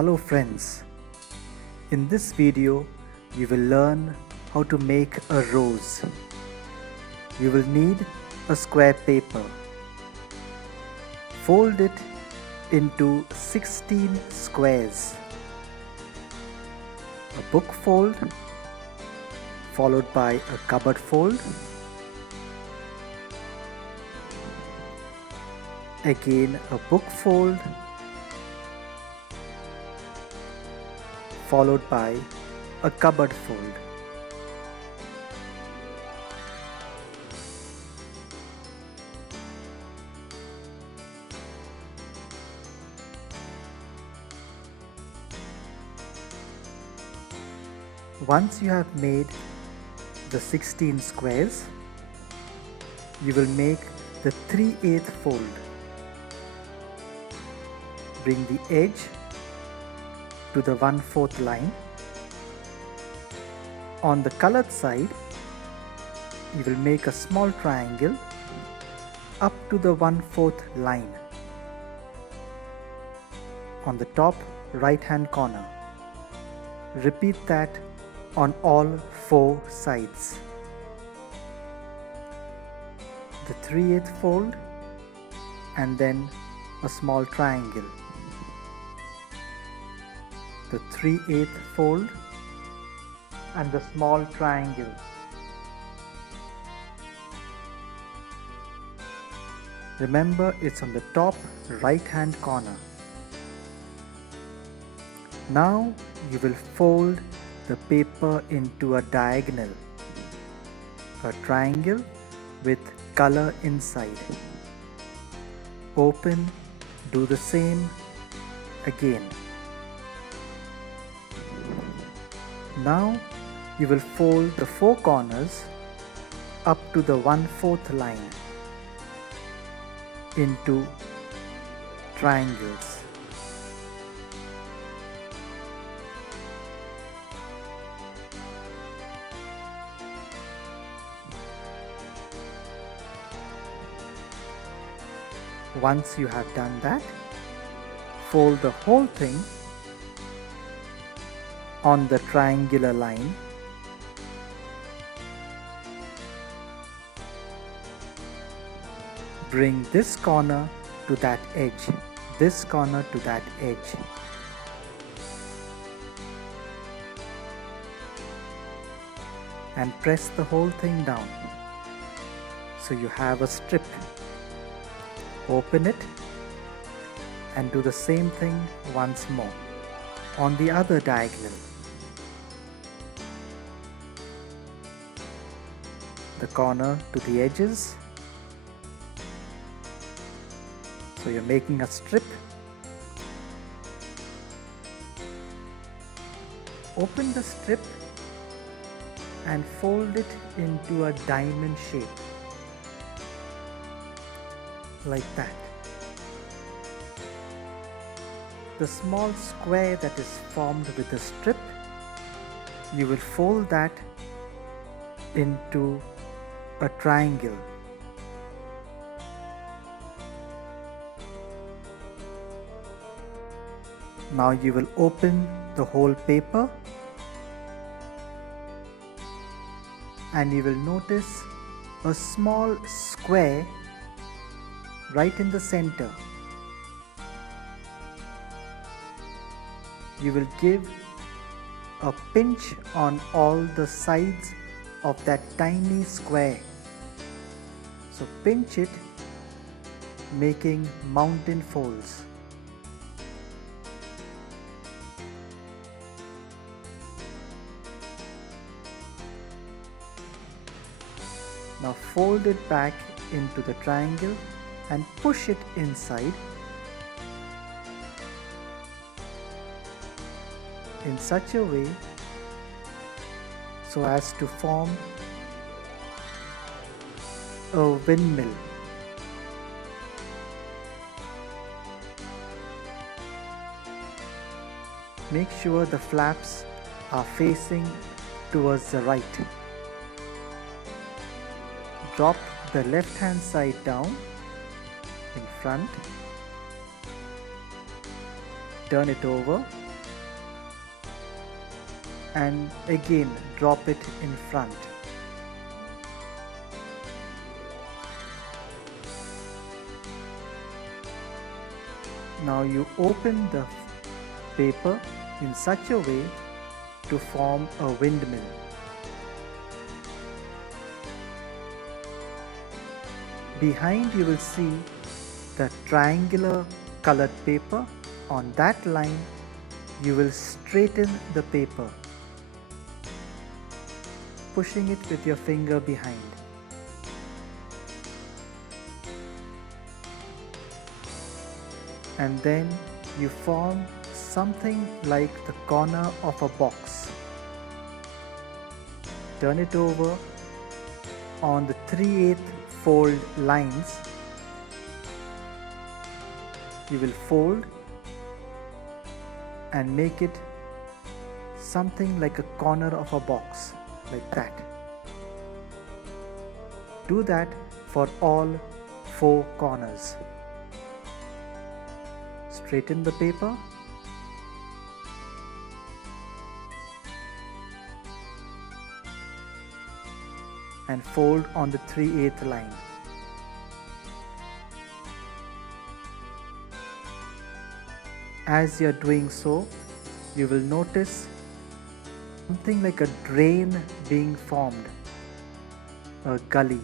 Hello friends, in this video you will learn how to make a rose. You will need a square paper. Fold it into 16 squares. A book fold followed by a cupboard fold. Again a book fold followed by a cupboard fold. Once you have made the 16 squares, you will make the 3/8 fold. Bring the edge to the 1/4 line. On the colored side, you will make a small triangle up to the 1/4 line on the top right hand corner. Repeat that on all 4 sides. The 3/8 fold and then a small triangle. The 3/8 fold and the small triangle. Remember, it's on the top right hand corner. Now you will fold the paper into a diagonal, a triangle with color inside. Open, do the same again. Now you will fold the 4 corners up to the 1/4 line into triangles. Once you have done that, fold the whole thing on the triangular line. Bring this corner to that edge, this corner to that edge. And press the whole thing down so you have a strip. Open it and do the same thing once more on the other diagonal. The corner to the edges. So you're making a strip. Open the strip and fold it into a diamond shape. Like that. The small square that is formed with the strip, you will fold that into a triangle. Now you will open the whole paper and you will notice a small square right in the center. You will give a pinch on all the sides of that tiny square. So pinch it, making mountain folds. Now fold it back into the triangle and push it inside in such a way so as to form a windmill. Make sure the flaps are facing towards the right. Drop the left hand side down in front, turn it over and again drop it in front. Now you open the paper in such a way to form a windmill. Behind you will see the triangular colored paper. On that line you will straighten the paper, pushing it with your finger behind. And then you form something like the corner of a box. Turn it over on the 3/8 fold lines. You will fold and make it something like a corner of a box, like that. Do that for all 4 corners. Straighten the paper and fold on the 3/8 line. As you are doing so, you will notice something like a drain being formed, a gully.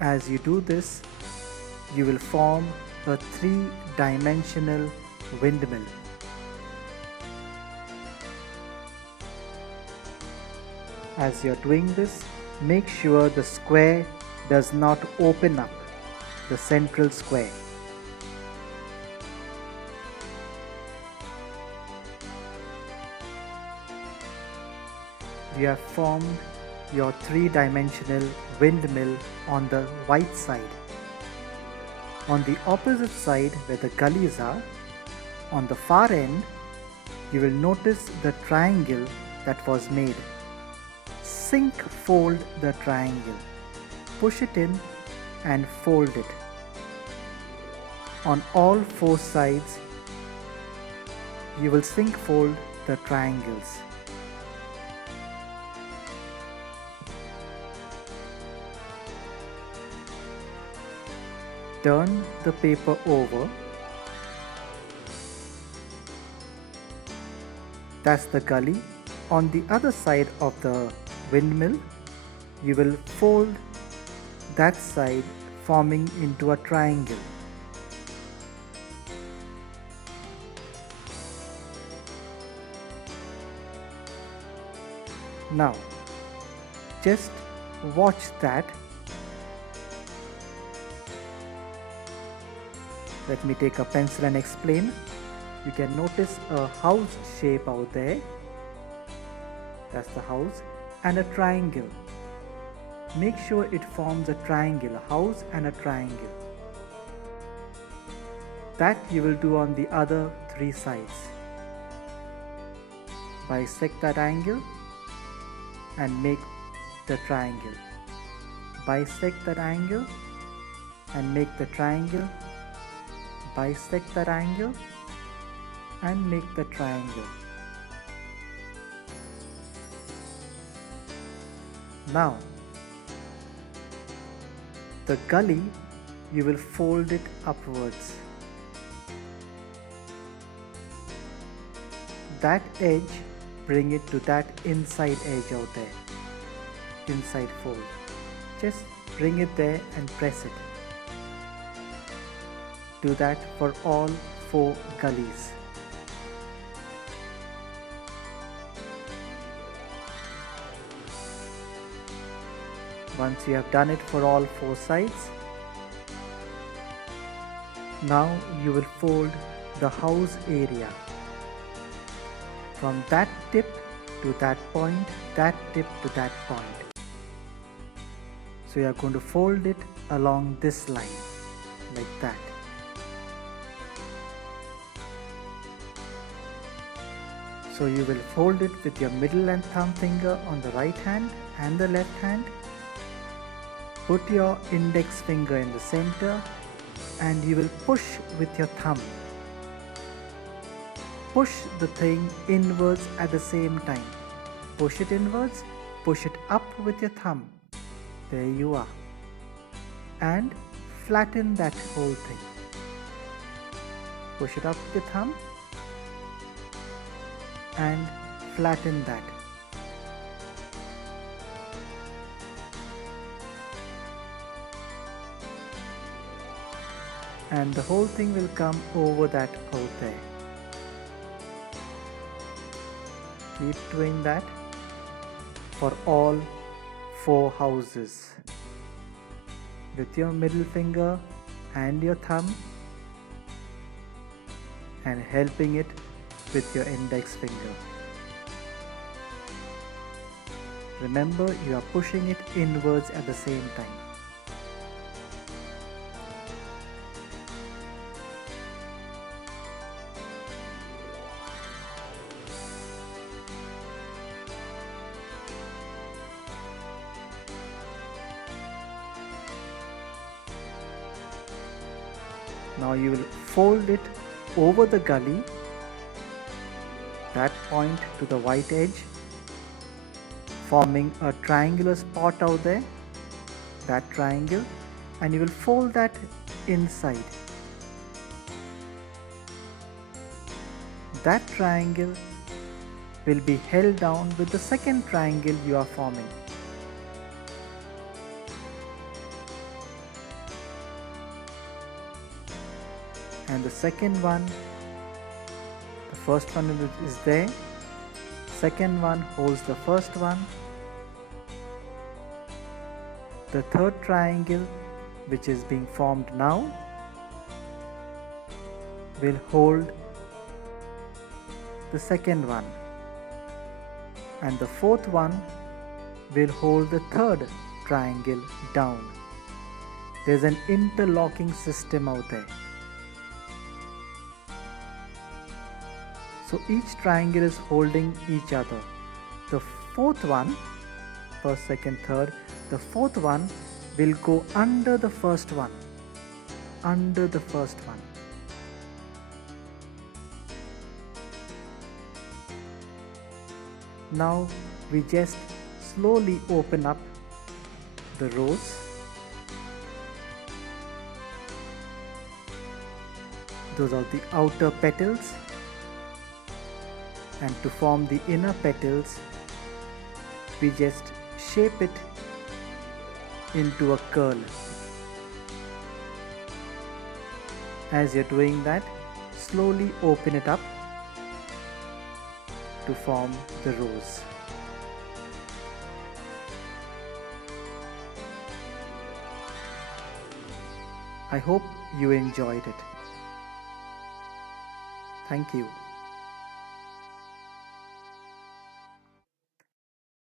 As you do this, you will form a 3-dimensional windmill. As you are doing this, make sure the square does not open up, the central square. You have formed your 3-dimensional windmill on the white side. On the opposite side, where the gullies are, on the far end, you will notice the triangle that was made. Sink fold the triangle. Push it in and fold it. On all 4 sides, you will sink fold the triangles. Turn the paper over. That's the gully. On the other side of the windmill, you will fold that side, forming into a triangle. Now, just watch that. Let me take a pencil and explain. You can notice a house shape out there. That's the house, and a triangle. Make sure it forms a triangle, a house and a triangle. That you will do on the other 3 sides. Bisect that angle and make the triangle. Bisect that angle and make the triangle. Bisect that angle and make the triangle. Now, the gully, you will fold it upwards. That edge, bring it to that inside edge out there. Inside fold. Just bring it there and press it. Do that for all 4 gullies. Once you have done it for all 4 sides, now you will fold the house area. From that tip to that point, that tip to that point. So you are going to fold it along this line, like that. So you will fold it with your middle and thumb finger on the right hand and the left hand. Put your index finger in the center and you will push with your thumb. Push the thing inwards at the same time. Push it inwards, push it up with your thumb. There you are. And flatten that whole thing. Push it up with your thumb and flatten that. And the whole thing will come over that out there. Keep doing that for all 4 houses with your middle finger and your thumb, and helping it with your index finger. Remember, you are pushing it inwards at the same time. Now you will fold it over the gully, that point to the white edge, forming a triangular spot out there, that triangle, and you will fold that inside. That triangle will be held down with the second triangle you are forming. And the second one, the first one is there, second one holds the first one, the third triangle which is being formed now will hold the second one, and the fourth one will hold the third triangle down. There's an interlocking system out there. So each triangle is holding each other. The fourth one, first, second, third, the fourth one will go under the first one, under the first one. Now we just slowly open up the rose. Those are the outer petals. And to form the inner petals, we just shape it into a curl. As you're doing that, slowly open it up to form the rose. I hope you enjoyed it. Thank you.